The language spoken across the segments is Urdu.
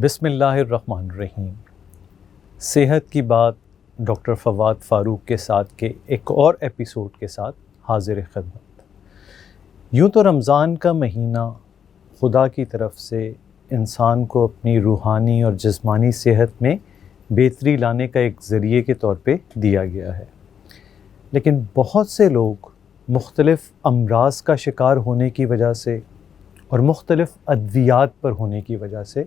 بسم اللہ الرحمن الرحیم۔ صحت کی بات ڈاکٹر فواد فاروق کے ساتھ کے ایک اور ایپیسوڈ کے ساتھ حاضر خدمت۔ یوں تو رمضان کا مہینہ خدا کی طرف سے انسان کو اپنی روحانی اور جسمانی صحت میں بہتری لانے کا ایک ذریعے کے طور پہ دیا گیا ہے، لیکن بہت سے لوگ مختلف امراض کا شکار ہونے کی وجہ سے اور مختلف ادویات پر ہونے کی وجہ سے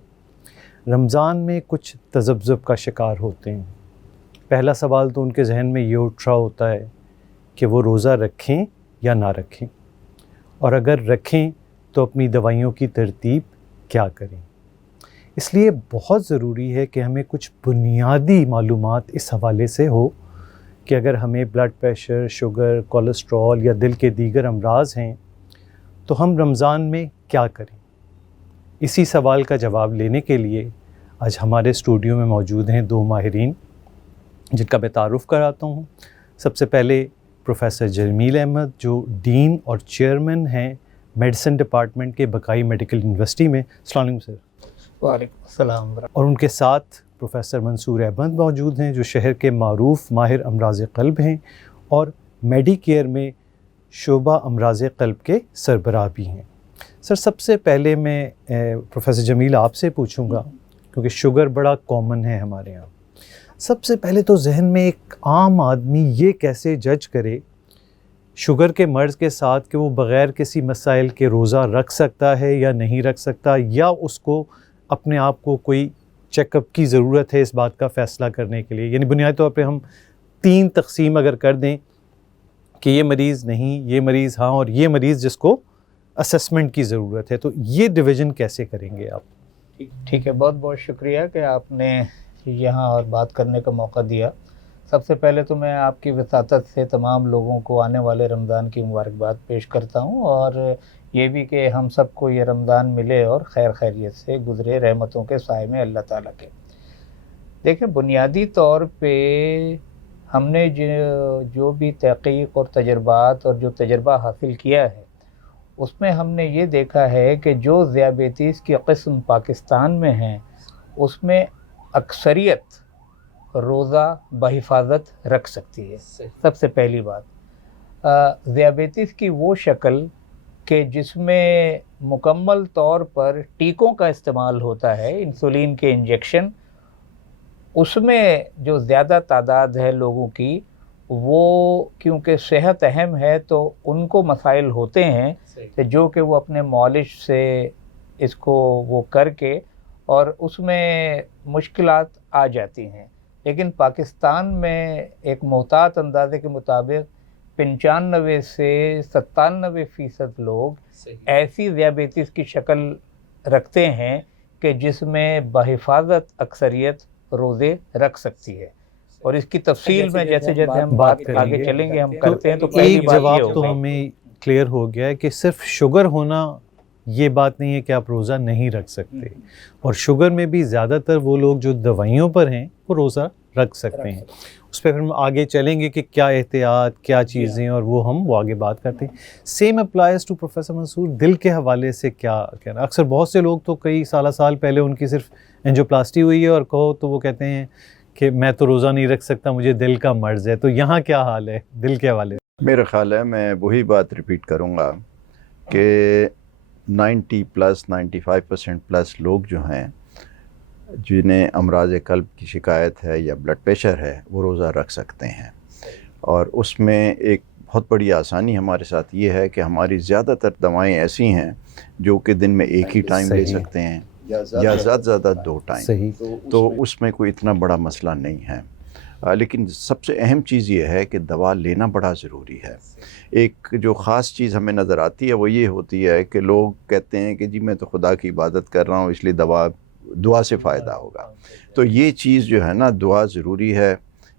رمضان میں کچھ تذبذب کا شکار ہوتے ہیں۔ پہلا سوال تو ان کے ذہن میں یہ اٹھ رہا ہوتا ہے کہ وہ روزہ رکھیں یا نہ رکھیں، اور اگر رکھیں تو اپنی دوائیوں کی ترتیب کیا کریں۔ اس لیے بہت ضروری ہے کہ ہمیں کچھ بنیادی معلومات اس حوالے سے ہو کہ اگر ہمیں بلڈ پریشر، شوگر، کولیسٹرول یا دل کے دیگر امراض ہیں تو ہم رمضان میں کیا کریں۔ اسی سوال کا جواب لینے کے لیے آج ہمارے اسٹوڈیو میں موجود ہیں دو ماہرین جن کا میں تعارف کراتا ہوں۔ سب سے پہلے پروفیسر جمیل احمد جو ڈین اور چیئرمین ہیں میڈیسن ڈپارٹمنٹ کے بقائی میڈیکل یونیورسٹی میں۔ السلام علیکم سر۔ وعلیکم السلام۔ اور ان کے ساتھ پروفیسر منصور احمد موجود ہیں جو شہر کے معروف ماہر امراض قلب ہیں اور میڈی کیئر میں شعبہ امراض قلب کے سربراہ بھی ہیں۔ سر سب سے پہلے میں پروفیسر جمیل آپ سے پوچھوں گا، کیونکہ شوگر بڑا کامن ہے ہمارے یہاں۔ سب سے پہلے تو ذہن میں ایک عام آدمی یہ کیسے جج کرے شوگر کے مرض کے ساتھ کہ وہ بغیر کسی مسائل کے روزہ رکھ سکتا ہے یا نہیں رکھ سکتا، یا اس کو اپنے آپ کو کوئی چیک اپ کی ضرورت ہے اس بات کا فیصلہ کرنے کے لیے؟ یعنی بنیادی طور پہ ہم 3 تقسیم اگر کر دیں کہ یہ مریض نہیں، یہ مریض ہاں، اور یہ مریض جس کو اسسمنٹ کی ضرورت ہے، تو یہ ڈویژن کیسے کریں گے آپ؟ ٹھیک ہے، بہت بہت شکریہ کہ آپ نے یہاں اور بات کرنے کا موقع دیا۔ سب سے پہلے تو میں آپ کی وساطت سے تمام لوگوں کو آنے والے رمضان کی مبارکباد پیش کرتا ہوں، اور یہ بھی کہ ہم سب کو یہ رمضان ملے اور خیر خیریت سے گزرے رحمتوں کے سائے میں اللہ تعالیٰ کے۔ دیکھیں، بنیادی طور پہ ہم نے جو بھی تحقیق اور تجربات اور جو تجربہ حاصل کیا ہے، اس میں ہم نے یہ دیکھا ہے کہ جو ذیابیطس کی قسم پاکستان میں ہیں اس میں اکثریت روزہ بحفاظت رکھ سکتی ہے۔ سب سے پہلی بات، ذیابیطس کی وہ شکل کہ جس میں مکمل طور پر ٹیکوں کا استعمال ہوتا ہے، انسولین کے انجیکشن، اس میں جو زیادہ تعداد ہے لوگوں کی، وہ کیونکہ صحت اہم ہے تو ان کو مسائل ہوتے ہیں کہ جو کہ وہ اپنے معالج سے اس کو وہ کر کے اور اس میں مشکلات آ جاتی ہیں۔ لیکن پاکستان میں ایک محتاط اندازے کے مطابق 95 سے 97% لوگ ایسی ذیابیطس کی شکل رکھتے ہیں کہ جس میں بحفاظت اکثریت روزے رکھ سکتی ہے، اور اس کی تفصیل میں جیسے جیسے ہم بات آگے چلیں گے ہم کرتے ہیں۔ تو ایک جواب تو ہمیں کلیئر ہو گیا ہے کہ صرف شوگر ہونا یہ بات نہیں ہے کہ آپ روزہ نہیں رکھ سکتے، اور شوگر میں بھی زیادہ تر وہ لوگ جو دوائیوں پر ہیں وہ روزہ رکھ سکتے ہیں۔ اس پہ پھر ہم آگے چلیں گے کہ کیا احتیاط، کیا چیزیں، اور وہ آگے بات کرتے ہیں۔ سیم اپلائز ٹو پروفیسر منصور، دل کے حوالے سے کیا کہنا؟ اکثر بہت سے لوگ تو کئی سال پہلے ان کی صرف اینجیوپلاسٹی ہوئی ہے اور کہو تو وہ کہتے ہیں کہ میں تو روزہ نہیں رکھ سکتا، مجھے دل کا مرض ہے۔ تو یہاں کیا حال ہے دل کے حوالے سے؟ میرا خیال ہے میں وہی بات ریپیٹ کروں گا کہ 95% پلس لوگ جو ہیں جنہیں امراض قلب کی شکایت ہے یا بلڈ پریشر ہے وہ روزہ رکھ سکتے ہیں، اور اس میں ایک بہت بڑی آسانی ہمارے ساتھ یہ ہے کہ ہماری زیادہ تر دوائیں ایسی ہیں جو کہ دن میں ایک ہی ٹائم لے سکتے ہیں یا زیادہ زیادہ 2 ٹائم، تو اس میں کوئی اتنا بڑا مسئلہ نہیں ہے۔ لیکن سب سے اہم چیز یہ ہے کہ دوا لینا بڑا ضروری ہے۔ ایک جو خاص چیز ہمیں نظر آتی ہے وہ یہ ہوتی ہے کہ لوگ کہتے ہیں کہ جی میں تو خدا کی عبادت کر رہا ہوں اس لیے دعا سے فائدہ ہوگا۔ تو یہ چیز جو ہے نا، دعا ضروری ہے،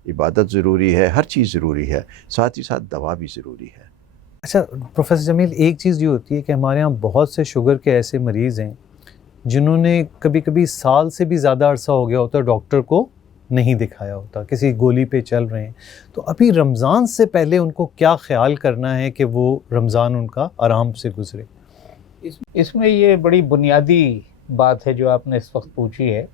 عبادت ضروری ہے، ہر چیز ضروری ہے، ساتھ ہی ساتھ دوا بھی ضروری ہے۔ اچھا پروفیسر جمیل، ایک چیز یہ ہوتی ہے کہ ہمارے ہاں بہت سے شوگر کے ایسے مریض ہیں جنہوں نے کبھی کبھی سال سے بھی زیادہ عرصہ ہو گیا ہوتا ہے ڈاکٹر کو نہیں دکھایا ہوتا، کسی گولی پہ چل رہے ہیں، تو ابھی رمضان سے پہلے ان کو کیا خیال کرنا ہے کہ وہ رمضان ان کا آرام سے گزرے؟ اس میں یہ بڑی بنیادی بات ہے جو آپ نے اس وقت پوچھی ہے،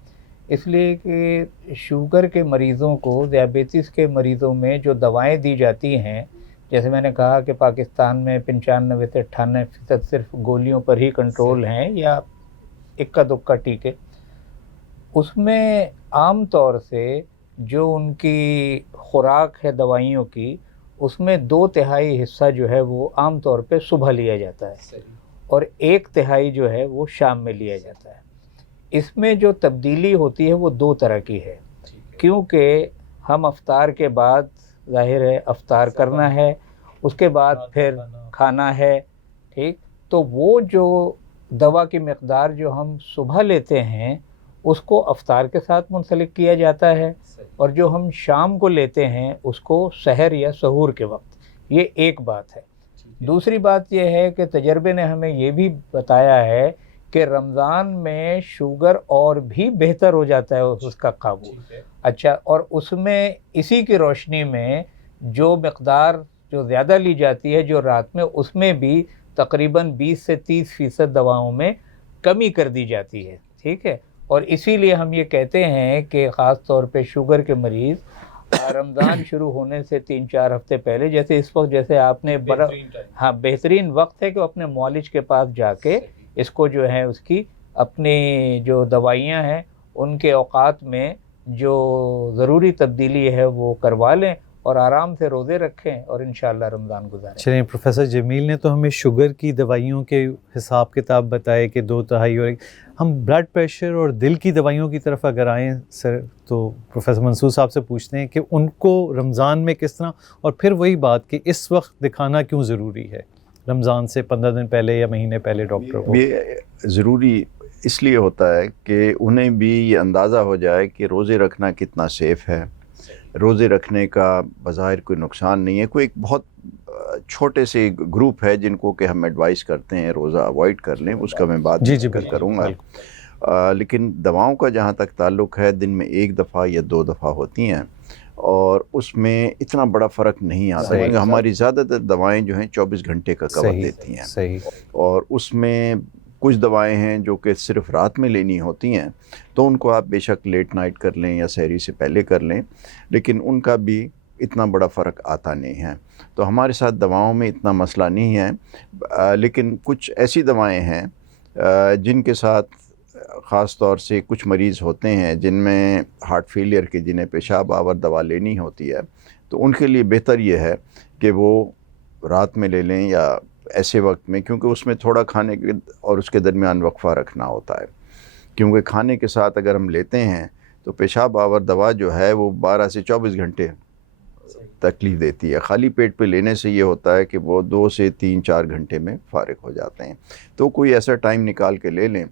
اس لیے کہ شوگر کے مریضوں کو، ذیابیطس کے مریضوں میں جو دوائیں دی جاتی ہیں، جیسے میں نے کہا کہ پاکستان میں 95 سے 98% صرف گولیوں پر ہی کنٹرول ہیں یا اکا دکا ٹیکے، اس میں عام طور سے جو ان کی خوراک ہے دوائیوں کی، اس میں 2/3 حصہ جو ہے وہ عام طور پہ صبح لیا جاتا ہے اور 1/3 جو ہے وہ شام میں لیا جاتا ہے۔ اس میں جو تبدیلی ہوتی ہے وہ 2 طرح کی ہے، کیونکہ ہم افطار کے بعد ظاہر ہے افطار کرنا ہے، اس کے بعد پھر کھانا ہے، ٹھیک، تو وہ جو دوا کی مقدار جو ہم صبح لیتے ہیں اس کو افطار کے ساتھ منسلک کیا جاتا ہے، اور جو ہم شام کو لیتے ہیں اس کو سحر یا سحور کے وقت۔ یہ ایک بات ہے۔ دوسری بات یہ ہے کہ تجربے نے ہمیں یہ بھی بتایا ہے کہ رمضان میں شوگر اور بھی بہتر ہو جاتا ہے اس کا قابو۔ اچھا، اور اس میں اسی کی روشنی میں جو مقدار جو زیادہ لی جاتی ہے جو رات میں، اس میں بھی تقریباً 20 سے 30% دواؤں میں کمی کر دی جاتی ہے، ٹھیک ہے۔ اور اسی لیے ہم یہ کہتے ہیں کہ خاص طور پہ شوگر کے مریض رمضان شروع ہونے سے 3-4 ہفتے پہلے، جیسے اس وقت جیسے آپ نے بہترین وقت ہے کہ اپنے معالج کے پاس جا کے اس کو جو ہے اس کی اپنی جو دوائیاں ہیں ان کے اوقات میں جو ضروری تبدیلی ہے وہ کروا لیں اور آرام سے روزے رکھیں اور انشاءاللہ رمضان گزاریں۔ چلیں، پروفیسر جمیل نے تو ہمیں شوگر کی دوائیوں کے حساب کتاب بتائے کہ 2/3، اور ہم بلڈ پریشر اور دل کی دوائیوں کی طرف اگر آئیں سر، تو پروفیسر منصور صاحب سے پوچھتے ہیں کہ ان کو رمضان میں کس طرح، اور پھر وہی بات کہ اس وقت دکھانا کیوں ضروری ہے، رمضان سے 15 دن پہلے یا مہینے پہلے ڈاکٹر کو؟ یہ ضروری اس لیے ہوتا ہے کہ انہیں بھی یہ اندازہ ہو جائے کہ روزے رکھنا کتنا سیف ہے، روزے رکھنے کا بظاہر کوئی نقصان نہیں ہے۔ کوئی ایک بہت چھوٹے سے گروپ ہے جن کو کہ ہم ایڈوائز کرتے ہیں روزہ اوائڈ کر لیں، اس کا میں بات کروں گا، لیکن دواؤں کا جہاں تک تعلق ہے دن میں 1 دفعہ یا 2 دفعہ ہوتی ہیں، اور اس میں اتنا بڑا فرق نہیں آتا، کیونکہ ہماری زیادہ تر دوائیں جو ہیں 24 گھنٹے کا کور دیتی ہیں، اور اس میں کچھ دوائیں ہیں جو کہ صرف رات میں لینی ہوتی ہیں، تو ان کو آپ بے شک لیٹ نائٹ کر لیں یا سحری سے پہلے کر لیں، لیکن ان کا بھی اتنا بڑا فرق آتا نہیں ہے۔ تو ہمارے ساتھ دواؤں میں اتنا مسئلہ نہیں ہے، لیکن کچھ ایسی دوائیں ہیں جن کے ساتھ خاص طور سے کچھ مریض ہوتے ہیں جن میں ہارٹ فیلئر کے، جنہیں پیشاب آور دوا لینی ہوتی ہے، تو ان کے لیے بہتر یہ ہے کہ وہ رات میں لے لیں یا ایسے وقت میں، کیونکہ اس میں تھوڑا کھانے کے اور اس کے درمیان وقفہ رکھنا ہوتا ہے، کیونکہ کھانے کے ساتھ اگر ہم لیتے ہیں تو پیشاب آور دوا جو ہے وہ 12 سے 24 گھنٹے تکلیف دیتی ہے، خالی پیٹ پہ لینے سے یہ ہوتا ہے کہ وہ 2 سے 3-4 گھنٹے میں فارغ ہو جاتے ہیں، تو کوئی ایسا ٹائم نکال کے لے لیں۔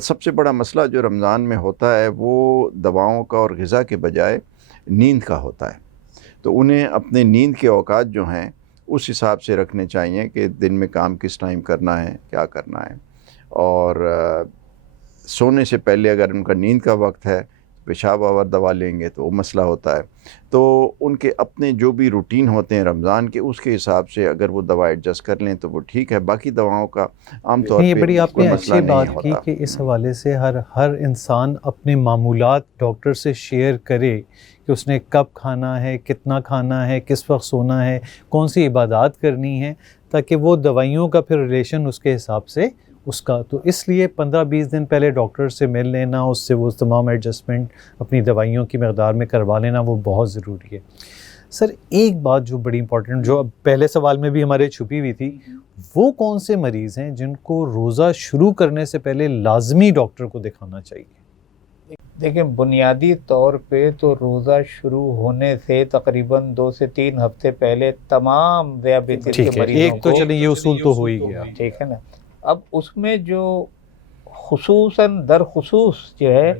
سب سے بڑا مسئلہ جو رمضان میں ہوتا ہے وہ دواؤں کا اور غذا کے بجائے نیند کا ہوتا ہے، تو انہیں اپنے نیند کے اوقات جو ہیں اس حساب سے رکھنے چاہیے کہ دن میں کام کس ٹائم کرنا ہے، کیا کرنا ہے، اور سونے سے پہلے اگر ان کا نیند کا وقت ہے پیشاب آور دوا لیں گے تو وہ مسئلہ ہوتا ہے۔ تو ان کے اپنے جو بھی روٹین ہوتے ہیں رمضان کے، اس کے حساب سے اگر وہ دوا ایڈجسٹ کر لیں تو وہ ٹھیک ہے، باقی دواؤں کا عام طور پہ یہ بڑی آپ نے اچھی بات کی ہوتا کہ اس حوالے سے ہر انسان اپنے معمولات ڈاکٹر سے شیئر کرے کہ اس نے کب کھانا ہے، کتنا کھانا ہے، کس وقت سونا ہے، کون سی عبادات کرنی ہے، تاکہ وہ دوائیوں کا پھر ریلیشن اس کے حساب سے اس کا، تو اس لیے 15-20 دن پہلے ڈاکٹر سے مل لینا، اس سے وہ تمام ایڈجسٹمنٹ اپنی دوائیوں کی مقدار میں کروا لینا، وہ بہت ضروری ہے۔ سر، ایک بات جو بڑی امپورٹنٹ، جو اب پہلے سوال میں بھی ہمارے چھپی ہوئی تھی، وہ کون سے مریض ہیں جن کو روزہ شروع کرنے سے پہلے لازمی ڈاکٹر کو دکھانا چاہیے؟ دیکھیں، بنیادی طور پہ تو روزہ شروع ہونے سے تقریباً 2 سے 3 ہفتے پہلے تمام ذیابیطس کے مریضوں کو، ایک تو چلیں یہ اصول تو ہو ہی گیا، ٹھیک ہے نا۔ اب اس میں جو خصوصاً درخصوص جو ہے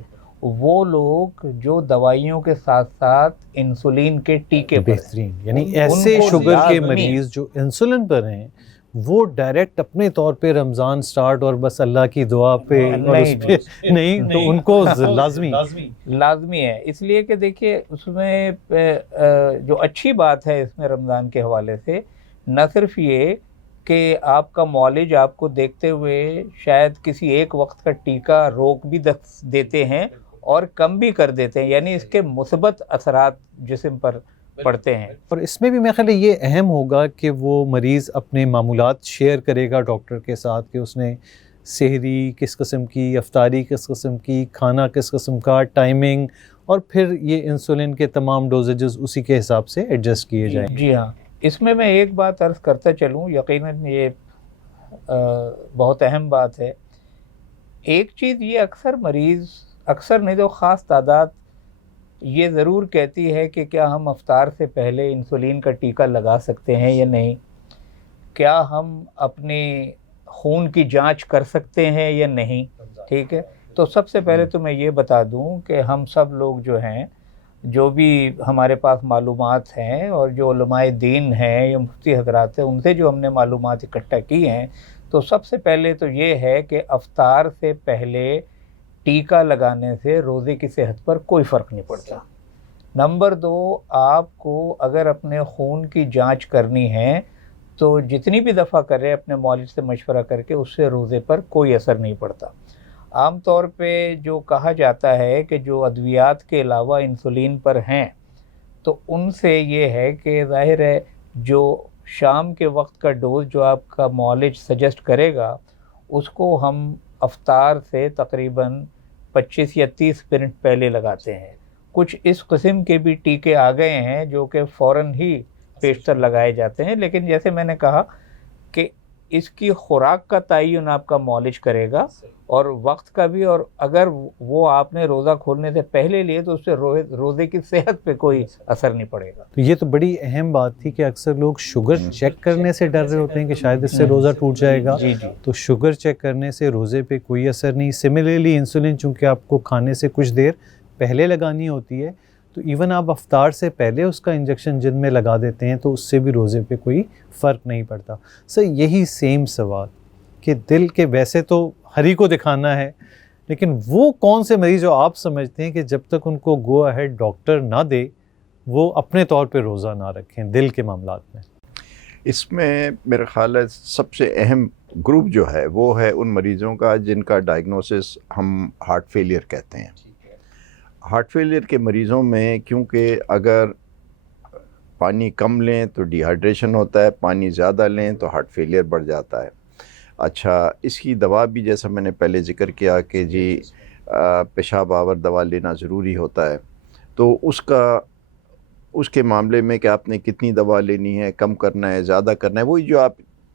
وہ لوگ جو دوائیوں کے ساتھ ساتھ انسولین کے ٹیکے پر، بہترین، یعنی ایسے شوگر کے مریض جو انسولین پر ہیں وہ ڈائریکٹ اپنے طور پہ رمضان سٹارٹ اور بس اللہ کی دعا پہ اور اس پہ نہیں، تو ان کو لازمی ہے، اس لیے کہ دیکھیے اس میں جو اچھی بات ہے اس میں رمضان کے حوالے سے، نہ صرف یہ کہ آپ کا معالج آپ کو دیکھتے ہوئے شاید کسی ایک وقت کا ٹیکہ روک بھی دیتے ہیں اور کم بھی کر دیتے ہیں، یعنی اس کے مثبت اثرات جسم پر پڑتے ہیں۔ اور اس میں بھی میرے خیال ہے یہ اہم ہوگا کہ وہ مریض اپنے معمولات شیئر کرے گا ڈاکٹر کے ساتھ کہ اس نے سحری کس قسم کی، افطاری کس قسم کی، کھانا کس قسم کا، ٹائمنگ، اور پھر یہ انسولین کے تمام ڈوزیجز اسی کے حساب سے ایڈجسٹ کیے جائیں۔ جی ہاں، اس میں ایک بات عرض کرتا چلوں، یقیناً یہ بہت اہم بات ہے۔ ایک چیز یہ اکثر مریض، اکثر نہیں تو خاص تعداد یہ ضرور کہتی ہے کہ کیا ہم افطار سے پہلے انسولین کا ٹیکہ لگا سکتے ہیں یا نہیں، کیا ہم اپنی خون کی جانچ کر سکتے ہیں یا نہیں، ٹھیک ہے۔ تو سب سے پہلے تو میں یہ بتا دوں کہ ہم سب لوگ جو ہیں، جو بھی ہمارے پاس معلومات ہیں اور جو علماء دین ہیں یا مفتی حضرات ہیں، ان سے جو ہم نے معلومات اکٹھا کی ہیں، تو سب سے پہلے تو یہ ہے کہ افطار سے پہلے ٹیکہ لگانے سے روزے کی صحت پر کوئی فرق نہیں پڑتا۔ نمبر 2، آپ کو اگر اپنے خون کی جانچ کرنی ہے تو جتنی بھی دفعہ کرے اپنے معالج سے مشورہ کر کے، اس سے روزے پر کوئی اثر نہیں پڑتا۔ عام طور پہ جو کہا جاتا ہے کہ جو ادویات کے علاوہ انسولین پر ہیں، تو ان سے یہ ہے کہ ظاہر ہے جو شام کے وقت کا ڈوز جو آپ کا معالج سجیسٹ کرے گا، اس کو ہم افطار سے تقریباً 25 یا 30 منٹ پہلے لگاتے ہیں۔ کچھ اس قسم کے بھی ٹیکے آ گئے ہیں جو کہ فوراً ہی پیشتر لگائے جاتے ہیں، لیکن جیسے میں نے کہا کہ اس کی خوراک کا تعین آپ کا معالج کرے گا اور وقت کا بھی، اور اگر وہ آپ نے روزہ کھولنے سے پہلے لیے تو اس سے روزے کی صحت پہ کوئی اثر نہیں پڑے گا۔ تو یہ تو بڑی اہم بات تھی کہ اکثر لوگ شوگر چیک کرنے سے ڈر رہے ہوتے ہیں کہ شاید اس سے روزہ ٹوٹ جائے گا، تو شوگر چیک کرنے سے روزے پہ کوئی اثر نہیں۔ سملرلی انسولین چونکہ آپ کو کھانے سے کچھ دیر پہلے لگانی ہوتی ہے، تو ایون آپ افطار سے پہلے اس کا انجیکشن جن میں لگا دیتے ہیں تو اس سے بھی روزے پہ کوئی فرق نہیں پڑتا۔ سر یہی سیم سوال کہ دل کے ویسے تو ہر ہی کو دکھانا ہے، لیکن وہ کون سے مریض جو آپ سمجھتے ہیں کہ جب تک ان کو گو اہیڈ ڈاکٹر نہ دے وہ اپنے طور پہ روزہ نہ رکھیں دل کے معاملات میں؟ اس میں میرا خیال ہے سب سے اہم گروپ جو ہے وہ ہے ان مریضوں کا جن کا ڈائگنوسس ہم ہارٹ فیلئر کہتے ہیں۔ ہارٹ فیلئر کے مریضوں میں کیونکہ اگر پانی کم لیں تو ڈی ہائیڈریشن ہوتا ہے، پانی زیادہ لیں تو ہارٹ فیلئر بڑھ جاتا ہے۔ اچھا، اس کی دوا بھی جیسا میں نے پہلے ذکر کیا کہ جی پیشاب آور دوا لینا ضروری ہوتا ہے، تو اس کے معاملے میں کہ آپ نے کتنی دوا لینی ہے، کم کرنا ہے، زیادہ کرنا ہے، وہی جو آپ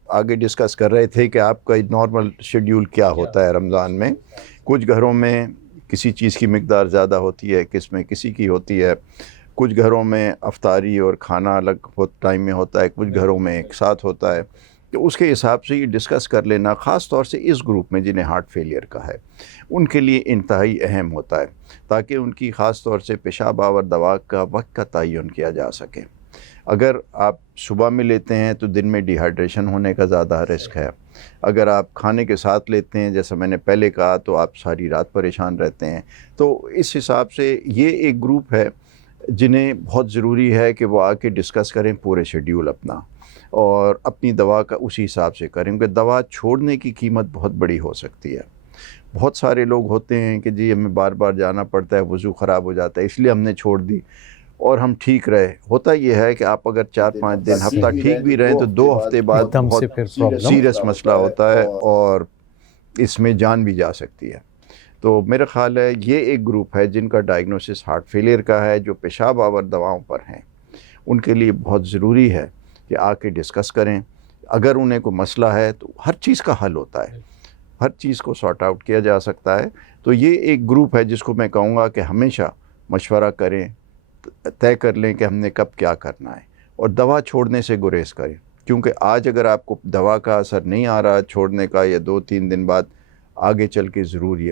آگے ڈسکس کر رہے تھے کہ آپ کا نارمل شیڈیول کیا ہوتا ہے رمضان میں۔ کچھ گھروں میں کسی چیز کی مقدار زیادہ ہوتی ہے، کسی کی ہوتی ہے، کچھ گھروں میں افطاری اور کھانا الگ ٹائم میں ہوتا ہے، کچھ گھروں میں ایک ساتھ ہوتا ہے، تو اس کے حساب سے یہ ڈسکس کر لینا خاص طور سے اس گروپ میں جنہیں ہارٹ فیلئر کا ہے ان کے لیے انتہائی اہم ہوتا ہے، تاکہ ان کی خاص طور سے پیشاب آور دوا کا وقت کا تعین کیا جا سکے۔ اگر آپ صبح میں لیتے ہیں تو دن میں ڈی ہائیڈریشن ہونے کا زیادہ رسک ہے، اگر آپ کھانے کے ساتھ لیتے ہیں جیسا میں نے پہلے کہا تو آپ ساری رات پریشان رہتے ہیں۔ تو اس حساب سے یہ ایک گروپ ہے جنہیں بہت ضروری ہے کہ وہ آ کے ڈسکس کریں پورے شیڈیول اپنا اور اپنی دوا کا اسی حساب سے کریں، کیونکہ دوا چھوڑنے کی قیمت بہت بڑی ہو سکتی ہے۔ بہت سارے لوگ ہوتے ہیں کہ جی ہمیں بار بار جانا پڑتا ہے، وضو خراب ہو جاتا ہے اس لیے ہم نے چھوڑ دی اور ہم ٹھیک رہے۔ ہوتا یہ ہے کہ آپ اگر 4-5 دن ہفتہ ٹھیک بھی رہیں تو 2 ہفتے بعد بہت سیریس مسئلہ ہوتا ہے اور اس میں جان بھی جا سکتی ہے۔ تو میرا خیال ہے یہ ایک گروپ ہے جن کا ڈائگنوسس ہارٹ فیلئر کا ہے، جو پیشاب آور دواؤں پر ہیں، ان کے لیے بہت ضروری ہے کہ آ کے ڈسکس کریں۔ اگر انہیں کوئی مسئلہ ہے تو ہر چیز کا حل ہوتا ہے، ہر چیز کو سارٹ آؤٹ کیا جا سکتا ہے۔ تو یہ ایک گروپ ہے جس کو میں کہوں گا کہ ہمیشہ مشورہ کریں، طے کر لیں کہ ہم نے کب کیا کرنا ہے، اور دوا چھوڑنے سے گریز کریں، کیونکہ آج اگر آپ کو دوا کا اثر نہیں آ رہا چھوڑنے کا، یا 2-3 دن بعد آگے چل کے ضرور یہ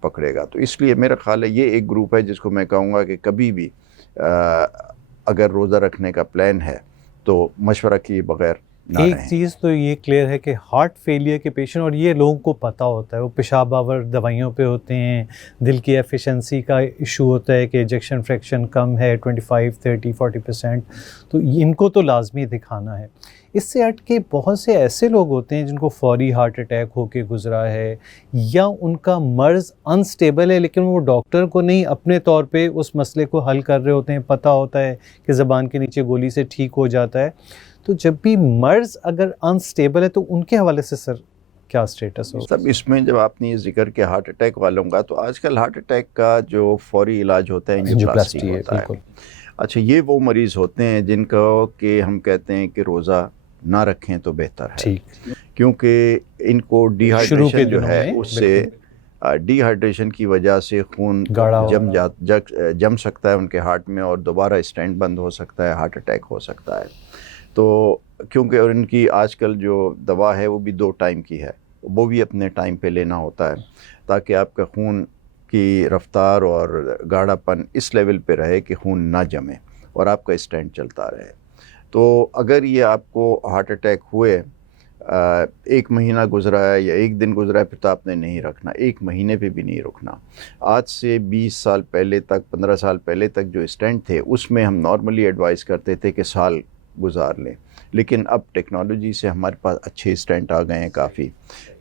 پکڑے گا۔ تو اس لیے میرا خیال ہے یہ ایک گروپ ہے جس کو میں کہوں گا کہ کبھی بھی اگر روزہ رکھنے کا پلان ہے تو مشورہ کیے بغیر نہ ایک رہیں۔ چیز تو یہ کلیئر ہے کہ ہارٹ فیلئر کے پیشنٹ، اور یہ لوگوں کو پتہ ہوتا ہے، وہ پیشاب آور دوائیوں پہ ہوتے ہیں، دل کی ایفیشنسی کا ایشو ہوتا ہے کہ ایجیکشن فریکشن کم ہے 25 30 40%، تو ان کو تو لازمی دکھانا ہے۔ اس سے ہٹ کے بہت سے ایسے لوگ ہوتے ہیں جن کو فوری ہارٹ اٹیک ہو کے گزرا ہے، یا ان کا مرض انسٹیبل ہے لیکن وہ ڈاکٹر کو نہیں، اپنے طور پہ اس مسئلے کو حل کر رہے ہوتے ہیں، پتہ ہوتا ہے کہ زبان کے نیچے گولی سے ٹھیک ہو جاتا ہے۔ تو جب بھی مرض اگر انسٹیبل ہے تو ان کے حوالے سے سر کیا سٹیٹس ہو؟ سب اس میں جب آپ نے یہ ذکر کیا ہارٹ اٹیک والوں کا، تو آج کل ہارٹ اٹیک کا جو فوری علاج ہوتا ہے انجیوپلاسٹی ہوتا ہے۔ اچھا، یہ وہ مریض ہوتے ہیں جن کو کہ ہم کہتے ہیں کہ روزہ نہ رکھیں تو بہتر ہے، ٹھیک، کیونکہ ان کو ڈی شروع کے ہائیڈریشن جو دنوں ہے میں اس سے ڈی ہائیڈریشن کی وجہ سے خون گاڑھا ہو جم سکتا ہے ان کے ہارٹ میں، اور دوبارہ اسٹینٹ بند ہو سکتا ہے، ہارٹ اٹیک ہو سکتا ہے۔ تو کیونکہ اور ان کی آج کل جو دوا ہے وہ بھی 2 ٹائم کی ہے، وہ بھی اپنے ٹائم پہ لینا ہوتا ہے تاکہ آپ کا خون کی رفتار اور گاڑھا پن اس لیول پہ رہے کہ خون نہ جمے اور آپ کا اسٹینٹ چلتا رہے۔ تو اگر یہ آپ کو ہارٹ اٹیک ہوئے 1 مہینہ گزرا ہے یا 1 دن گزرا ہے، پھر تو آپ نے نہیں رکھنا، 1 مہینے پہ بھی نہیں رکنا۔ آج سے 20 سال پہلے تک، 15 سال پہلے تک جو اسٹینٹ تھے اس میں ہم نارملی ایڈوائز کرتے تھے کہ سال گزار لیں، لیکن اب ٹیکنالوجی سے ہمارے پاس اچھے اسٹینٹ آ گئے ہیں کافی،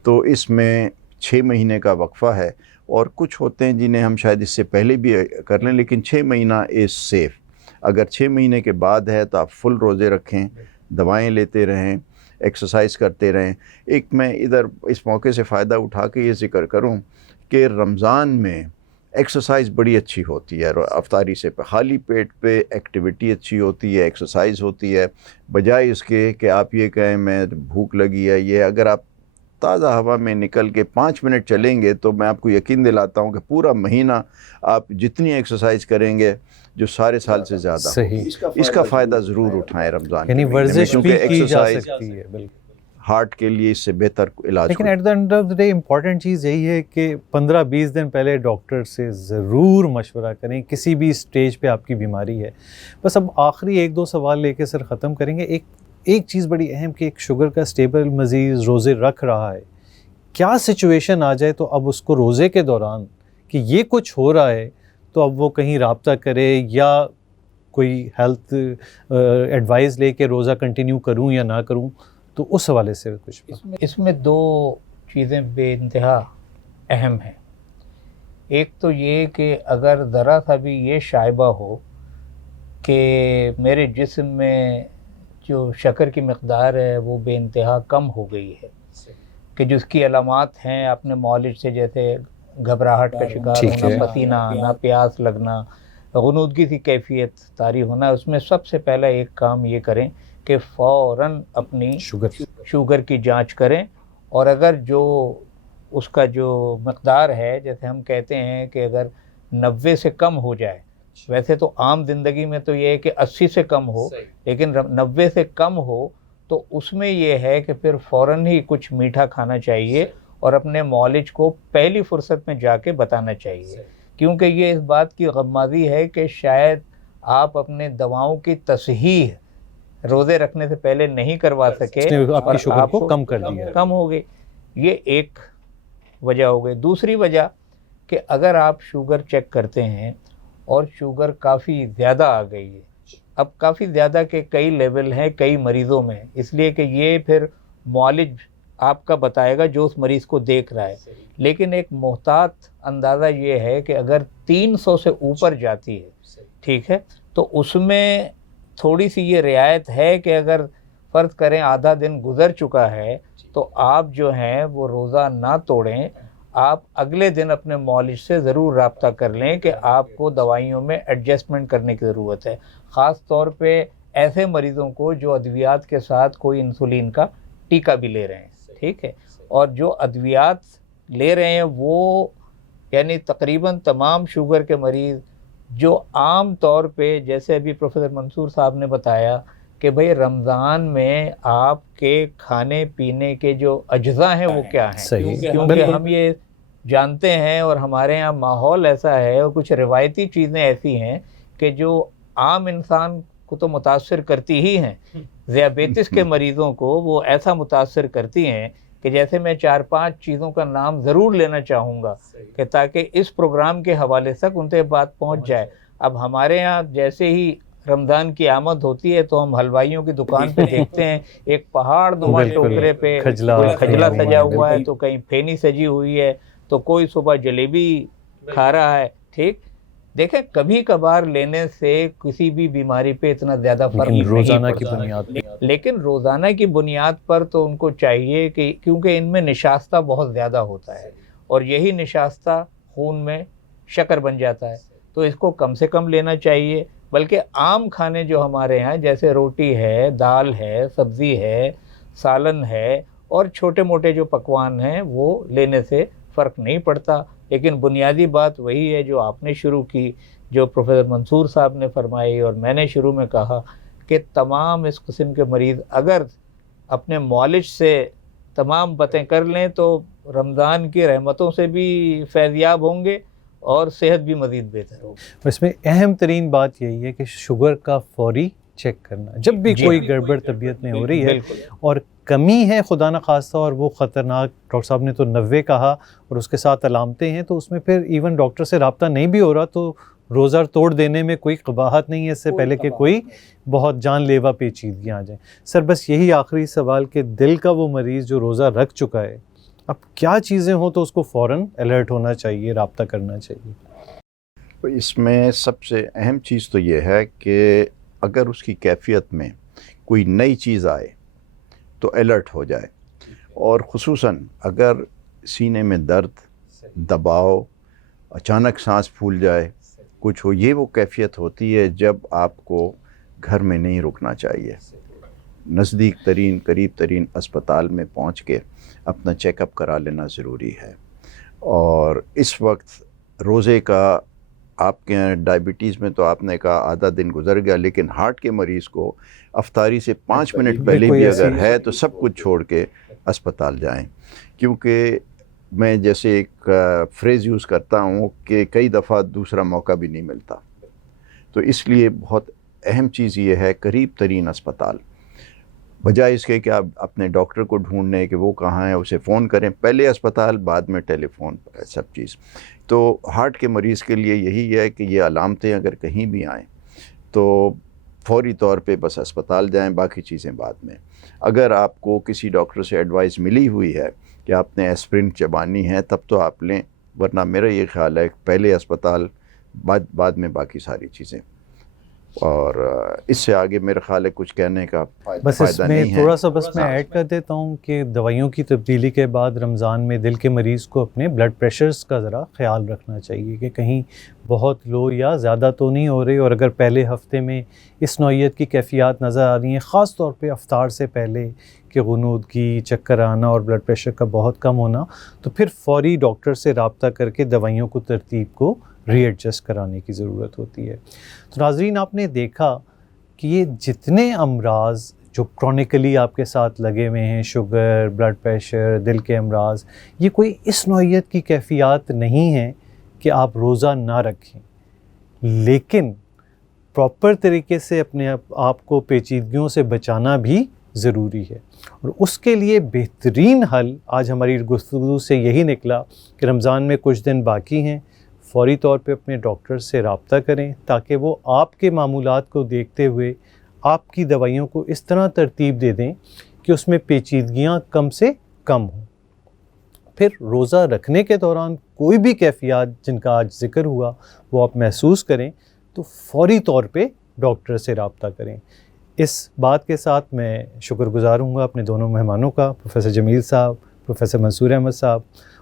تو اس میں 6 مہینے کا وقفہ ہے، اور کچھ ہوتے ہیں جنہیں ہم شاید اس سے پہلے بھی کر لیں، لیکن 6 مہینہ از سیف۔ اگر 6 مہینے کے بعد ہے تو آپ فل روزے رکھیں، دوائیں لیتے رہیں، ایکسرسائز کرتے رہیں۔ ایک میں ادھر اس موقع سے فائدہ اٹھا کے یہ ذکر کروں کہ رمضان میں ایکسرسائز بڑی اچھی ہوتی ہے، افطاری سے خالی پیٹ پہ ایکٹیویٹی اچھی ہوتی ہے، ایکسرسائز ہوتی ہے، بجائے اس کے کہ آپ یہ کہیں میں بھوک لگی ہے۔ یہ اگر آپ تازہ ہوا میں نکل کے 5 منٹ چلیں گے تو میں آپ کو یقین دلاتا ہوں کہ پورا مہینہ آپ جتنی ایکسرسائز کریں گے جو سارے سال سے زیادہ ہوگی۔ اس کا فائدہ ضرور اٹھائیں رمضان کے یعنی مہینے میں، ورزش بھی کیونکہ کی جا ایکسرسائز سکتی ہے، بالکل۔ ہارٹ کے لیے اس سے بہتر علاج لیکن at the end of the day important چیز یہی ہے کہ 15-20 دن پہلے ڈاکٹر سے ضرور مشورہ کریں، کسی بھی اسٹیج پہ آپ کی بیماری ہے۔ بس اب آخری 1-2 سوال لے کے سر ختم کریں گے۔ ایک چیز بڑی اہم کہ ایک شوگر کا اسٹیبل مریض روزے رکھ رہا ہے، کیا سچویشن آ جائے تو اب اس کو روزے کے دوران کہ یہ کچھ ہو رہا ہے تو اب وہ کہیں رابطہ کرے یا کوئی ہیلتھ ایڈوائز لے کے روزہ کنٹینیو کروں یا نہ کروں، تو اس حوالے سے کچھ؟ اس میں 2 چیزیں بے انتہا اہم ہیں۔ ایک تو یہ کہ اگر ذرا سا بھی یہ شائبہ ہو کہ میرے جسم میں جو شکر کی مقدار ہے وہ بے انتہا کم ہو گئی ہے، کہ جس کی علامات ہیں اپنے معالج سے، جیسے گھبراہٹ کا شکار ہونا، پسینہ آنا، پیاس لگنا، غنودگی سی کیفیت طاری ہونا، اس میں سب سے پہلا ایک کام یہ کریں کہ فوراً اپنی شوگر کی جانچ کریں، اور اگر جو اس کا جو مقدار ہے، جیسے ہم کہتے ہیں کہ اگر 90 سے کم ہو جائے، ویسے تو عام زندگی میں تو یہ ہے کہ 80 سے کم ہو، لیکن 90 سے کم ہو تو اس میں یہ ہے کہ پھر فوراً ہی کچھ میٹھا کھانا چاہیے اور اپنے معالج کو پہلی فرصت میں جا کے بتانا چاہیے، کیونکہ یہ اس بات کی غمازی ہے کہ شاید آپ اپنے دواؤں کی تصحیح روزے رکھنے سے پہلے نہیں کروا سکے، آپ کی شوگر کو کم کر دیا، کم ہو گئی۔ یہ ایک وجہ ہو گئی۔ دوسری وجہ کہ اگر آپ شوگر چیک کرتے ہیں اور شوگر کافی زیادہ آ گئی ہے، اب کافی زیادہ کے کئی لیول ہیں کئی مریضوں میں، اس لیے کہ یہ پھر معالج آپ کا بتائے گا جو اس مریض کو دیکھ رہا ہے، لیکن ایک محتاط اندازہ یہ ہے کہ اگر 300 سے اوپر جاتی ہے، ٹھیک ہے، تو اس میں تھوڑی سی یہ رعایت ہے کہ اگر فرض کریں آدھا دن گزر چکا ہے تو آپ جو ہیں وہ روزہ نہ توڑیں، آپ اگلے دن اپنے معالج سے ضرور رابطہ کر لیں کہ آپ کو دوائیوں میں ایڈجسٹمنٹ کرنے کی ضرورت ہے، خاص طور پہ ایسے مریضوں کو جو ادویات کے ساتھ کوئی انسولین کا ٹیکہ بھی لے رہے ہیں، ٹھیک ہے، اور جو ادویات لے رہے ہیں وہ یعنی تقریباً تمام شوگر کے مریض جو عام طور پہ، جیسے ابھی پروفیسر منصور صاحب نے بتایا کہ بھئی رمضان میں آپ کے کھانے پینے کے جو اجزاء ہیں وہ کیا ہیں، کیونکہ ہم یہ جانتے ہیں اور ہمارے یہاں ماحول ایسا ہے اور کچھ روایتی چیزیں ایسی ہیں کہ جو عام انسان کو تو متاثر کرتی ہی ہیں. ذیابیطس کے مریضوں کو وہ ایسا متاثر کرتی ہیں کہ جیسے میں 4-5 چیزوں کا نام ضرور لینا چاہوں گا کہ تاکہ اس پروگرام کے حوالے تک ان تک بات پہنچ جائے. اب ہمارے یہاں جیسے ہی رمضان کی آمد ہوتی ہے تو ہم حلوائیوں کی دکان پہ دیکھتے ہیں ایک پہاڑ نما ٹوکرے پہ کھجلا سجا ہوا ہے، تو کہیں پھینی سجی ہوئی ہے، تو کوئی صبح جلیبی کھا رہا ہے. ٹھیک، دیکھیں کبھی کبھار لینے سے کسی بھی بیماری پہ اتنا زیادہ فرق نہیں پڑتا، لیکن روزانہ کی بنیاد پر تو ان کو چاہیے کہ کیونکہ ان میں نشاستہ بہت زیادہ ہوتا ہے اور یہی نشاستہ خون میں شکر بن جاتا ہے، تو اس کو کم سے کم لینا چاہیے. بلکہ عام کھانے جو ہمارے یہاں جیسے روٹی ہے، دال ہے، سبزی ہے، سالن ہے اور چھوٹے موٹے جو پکوان ہیں وہ لینے سے فرق نہیں پڑتا. لیکن بنیادی بات وہی ہے جو آپ نے شروع کی، جو پروفیسر منصور صاحب نے فرمائی اور میں نے شروع میں کہا کہ تمام اس قسم کے مریض اگر اپنے معالج سے تمام باتیں کر لیں تو رمضان کی رحمتوں سے بھی فیضیاب ہوں گے اور صحت بھی مزید بہتر ہوگی. اس میں اہم ترین بات یہی ہے کہ شوگر کا فوری چیک کرنا جب بھی کوئی گڑبڑ طبیعت میں ہو رہی ہے اور کمی ہے خدا نخواستہ اور وہ خطرناک، ڈاکٹر صاحب نے تو 90 کہا اور اس کے ساتھ علامتیں ہیں، تو اس میں پھر ایون ڈاکٹر سے رابطہ نہیں بھی ہو رہا تو روزہ توڑ دینے میں کوئی قباحت نہیں ہے اس سے پہلے کہ کوئی بہت جان لیوا پیچیدگیاں آ جائیں. سر بس یہی آخری سوال کہ دل کا وہ مریض جو روزہ رکھ چکا ہے، اب کیا چیزیں ہوں تو اس کو فوراً الرٹ ہونا چاہیے، رابطہ کرنا چاہیے؟ اس میں سب سے اہم چیز تو یہ ہے کہ اگر اس کی کیفیت میں کوئی نئی چیز آئے تو الرٹ ہو جائے، اور خصوصاً اگر سینے میں درد، دباؤ، اچانک سانس پھول جائے، کچھ ہو، یہ وہ کیفیت ہوتی ہے جب آپ کو گھر میں نہیں رکنا چاہیے. نزدیک ترین، قریب ترین اسپتال میں پہنچ کے اپنا چیک اپ کرا لینا ضروری ہے. اور اس وقت روزے کا آپ کے یہاں ڈائبٹیز میں تو آپ نے کہا آدھا دن گزر گیا، لیکن ہارٹ کے مریض کو افطاری سے 5 منٹ پہلے بھی اگر ہے تو سب کچھ چھوڑ کے اسپتال جائیں. کیونکہ میں جیسے ایک فریز یوز کرتا ہوں کہ کئی دفعہ دوسرا موقع بھی نہیں ملتا، تو اس لیے بہت اہم چیز یہ ہے قریب ترین اسپتال، بجائے اس کے کہ آپ اپنے ڈاکٹر کو ڈھونڈنے کہ وہ کہاں ہے، اسے فون کریں، پہلے اسپتال بعد میں ٹیلی فون پر سب چیز. تو ہارٹ کے مریض کے لیے یہی ہے کہ یہ علامتیں اگر کہیں بھی آئیں تو فوری طور پہ بس اسپتال جائیں، باقی چیزیں بعد میں. اگر آپ کو کسی ڈاکٹر سے ایڈوائس ملی ہوئی ہے کہ آپ نے ایسپرین چبانی ہے تب تو آپ لیں، ورنہ میرا یہ خیال ہے کہ پہلے اسپتال بعد میں باقی ساری چیزیں. اور اس سے آگے میرا خیال ہے کچھ کہنے کا بس اس میں تھوڑا سا بس میں ایڈ کر دیتا ہوں کہ دوائیوں کی تبدیلی کے بعد رمضان میں دل کے مریض کو اپنے بلڈ پریشرز کا ذرا خیال رکھنا چاہیے کہ کہیں بہت لو یا زیادہ تو نہیں ہو رہی، اور اگر پہلے ہفتے میں اس نوعیت کی کیفیات نظر آ رہی ہیں، خاص طور پہ افطار سے پہلے کہ غنودگی، چکر آنا اور بلڈ پریشر کا بہت کم ہونا، تو پھر فوری ڈاکٹر سے رابطہ کر کے دوائیوں کو ترتیب کو ری ایڈجسٹ کرانے کی ضرورت ہوتی ہے. تو ناظرین آپ نے دیکھا کہ یہ جتنے امراض جو کرونیکلی آپ کے ساتھ لگے ہوئے ہیں، شوگر، بلڈ پریشر، دل کے امراض، یہ کوئی اس نوعیت کی کیفیات نہیں ہیں کہ آپ روزہ نہ رکھیں، لیکن پراپر طریقے سے اپنے آپ کو پیچیدگیوں سے بچانا بھی ضروری ہے. اور اس کے لیے بہترین حل آج ہماری گفتگو سے یہی نکلا کہ رمضان میں کچھ دن باقی ہیں، فوری طور پہ اپنے ڈاکٹر سے رابطہ کریں تاکہ وہ آپ کے معمولات کو دیکھتے ہوئے آپ کی دوائیوں کو اس طرح ترتیب دے دیں کہ اس میں پیچیدگیاں کم سے کم ہوں. پھر روزہ رکھنے کے دوران کوئی بھی کیفیات جن کا آج ذکر ہوا وہ آپ محسوس کریں تو فوری طور پہ ڈاکٹر سے رابطہ کریں. اس بات کے ساتھ میں شکر گزار ہوں گا اپنے دونوں مہمانوں کا، پروفیسر جمیل صاحب، پروفیسر منصور احمد صاحب،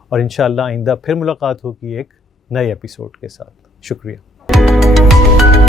اور انشاءاللہ آئندہ پھر ملاقات ہوگی ایک نئے ایپیسوڈ کے ساتھ. شکریہ.